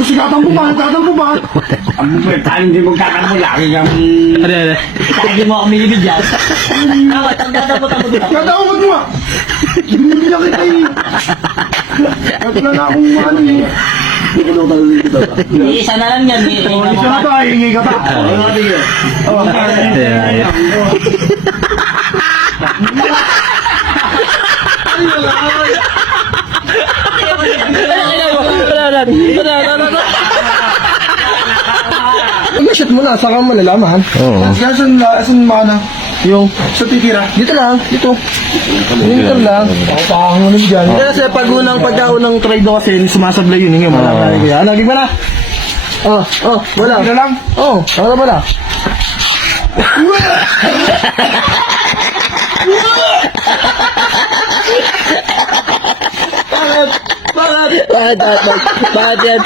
Sikatan mo ba? Sikatan mo ba? Ang paano hindi mo kakambo lagi kang... Ano? Hindi mo ako minibigyan. Tama, tanda-tanda mo doon. Sikatan mo ba? Binibigyan kita eh. Wala na akong ano eh. Isa na lang yan. Isa na to, hingi ka pa. Mag-shoot mo na, saka mo malalaman. Oo. Asan mana? Yung, Sa titira? dito lang, dito. Dito lang. Ako nun dyan. Kasi pagkaunang trade do kasi sumasablay yun yung malalaman ko yan. Ano, gig mo na? Wala. Dito lang? Wala. Bakit yan?